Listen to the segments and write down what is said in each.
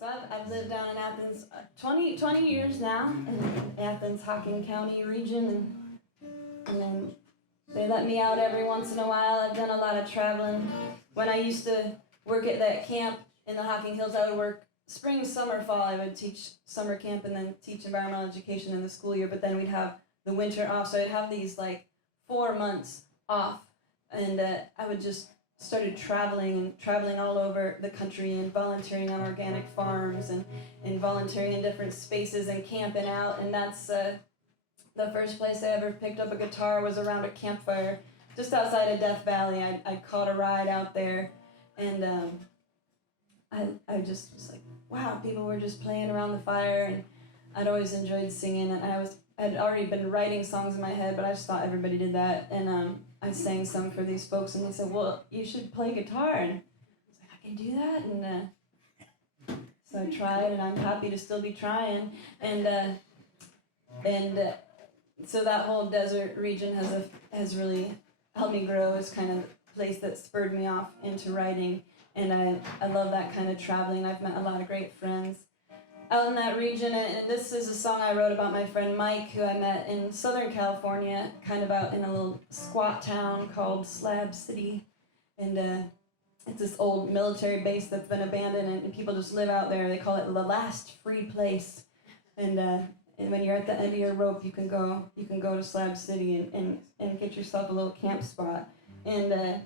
So I've lived down in Athens 20 years now, in Athens, Hocking County region, and then they let me out every once in a while. I've done a lot of traveling. When I used to work at that camp in the Hocking Hills, I would work spring, summer, fall. I would teach summer camp and then teach environmental education in the school year, but then we'd have the winter off, so I'd have these like 4 months off, and I would just started traveling all over the country and volunteering on organic farms and volunteering in different spaces and camping out. And that's the first place I ever picked up a guitar was around a campfire just outside of Death Valley. I caught a ride out there, and I just was like, wow, people were just playing around the fire, and I'd always enjoyed singing, and I'd already been writing songs in my head, but I just thought everybody did that, and I sang some for these folks, and they said, well, you should play guitar, and I was like, I can do that, and so I tried, and I'm happy to still be trying, and so that whole desert region has really helped me grow as kind of the place that spurred me off into writing, and I love that kind of traveling. I've met a lot of great friends out in that region, and this is a song I wrote about my friend Mike, who I met in Southern California, kind of out in a little squat town called Slab City, and it's this old military base that's been abandoned, and people just live out there. They call it the last free place, and when you're at the end of your rope, you can go to Slab City and get yourself a little camp spot, and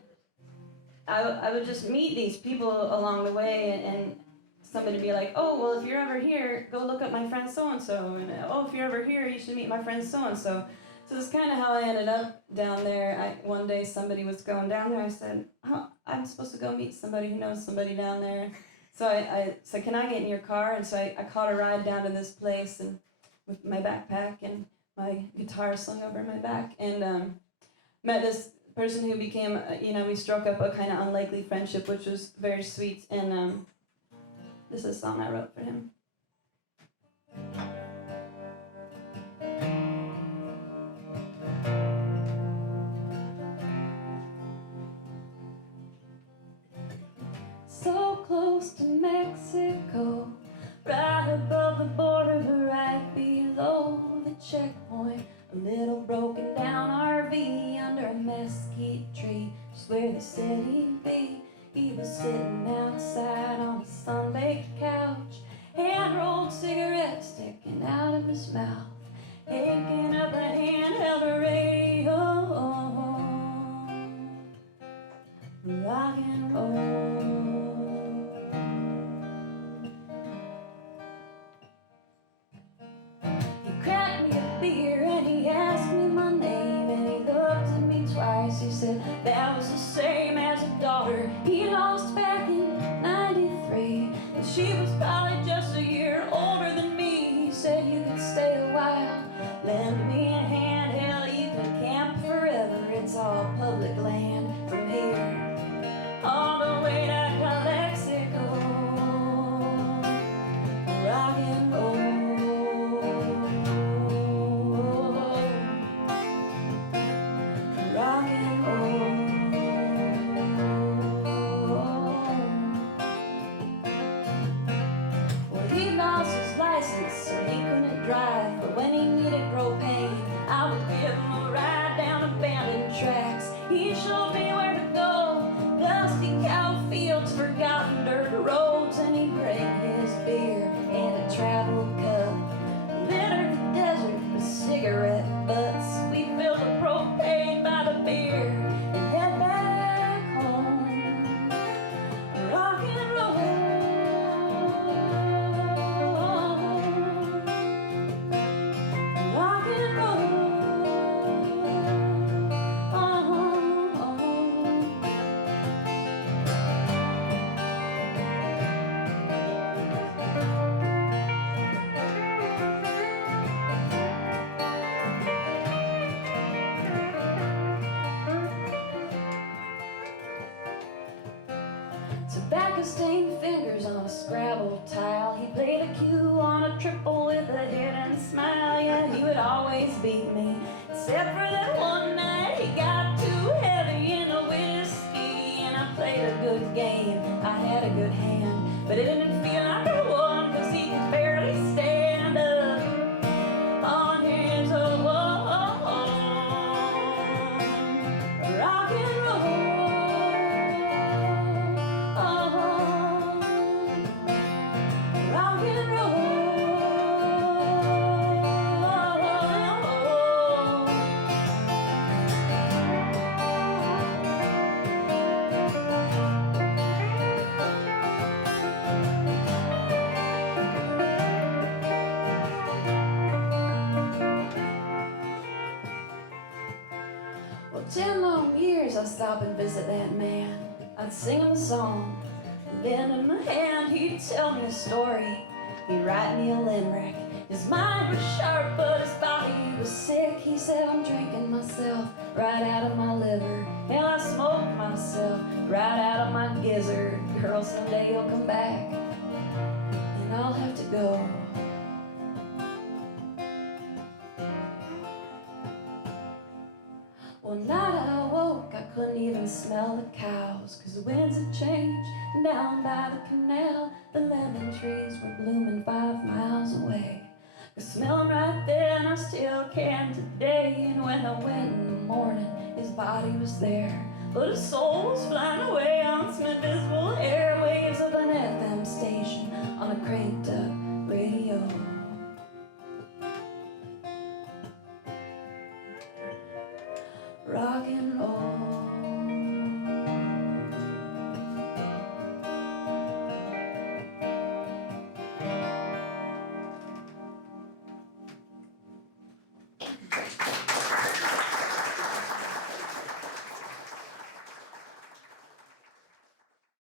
I would just meet these people along the way, and somebody would be like, oh, well, if you're ever here, go look up my friend so-and-so, and oh, if you're ever here, you should meet my friend so-and-so. So that's kind of how I ended up down there. One day somebody was going down there. I said, oh, I'm supposed to go meet somebody who knows somebody down there. So I said, can I get in your car? And so I caught a ride down to this place, and with my backpack and my guitar slung over my back, and met this person who became, we struck up a kind of unlikely friendship, which was very sweet, and this is a song I wrote for him. So close to Mexico, right above the border, but right below the checkpoint, a little broken down RV under a mesquite tree, just where they said he'd be. He was sitting outside on a sun-baked couch, hand-rolled cigarette sticking out of his mouth, picking up a handheld radio, rock and roll. He cracked me a beer and he asked me my name, and he looked at me twice. He said that was the same as a daughter he lost back in '93, and she was probably just a year older than me. He said you could stay a while, lend me a hand, hell, you can camp forever. It's all public land from here all the way to Calexico. Rock and roll. Rock and roll. Well, he lost his license, so he couldn't drive, but when he needed propane, I would give him a ride down abandoned tracks. He showed me where to go, dusty cow fields, forgotten dirt roads, and he'd bring his beer in a travel cup, littered the desert with cigarette butts. We filled the propane by the beer and head back home. Rock and roll. Rock and roll. Tobacco-stained fingers on a Scrabble tile. He played a cue on a triple with a hidden smile. Yeah, he would always beat me, except for that one night he got too heavy in the whiskey, and I played a good game. I had a good hand, but it didn't feel like I was. I'd stop and visit that man. I'd sing him a song, and then in my hand he'd tell me a story. He'd write me a limerick. His mind was sharp, but his body was sick. He said, I'm drinking myself right out of my liver. Hell, I smoked myself right out of my gizzard. Girl, someday you'll come back, and I'll have to go. One night I woke, I couldn't even smell the cows, 'cause the winds had changed, and down by the canal the lemon trees were blooming 5 miles away. I could smell them right there, and I still can today. And when I went in the morning, his body was there, but his soul was flying away on its midnight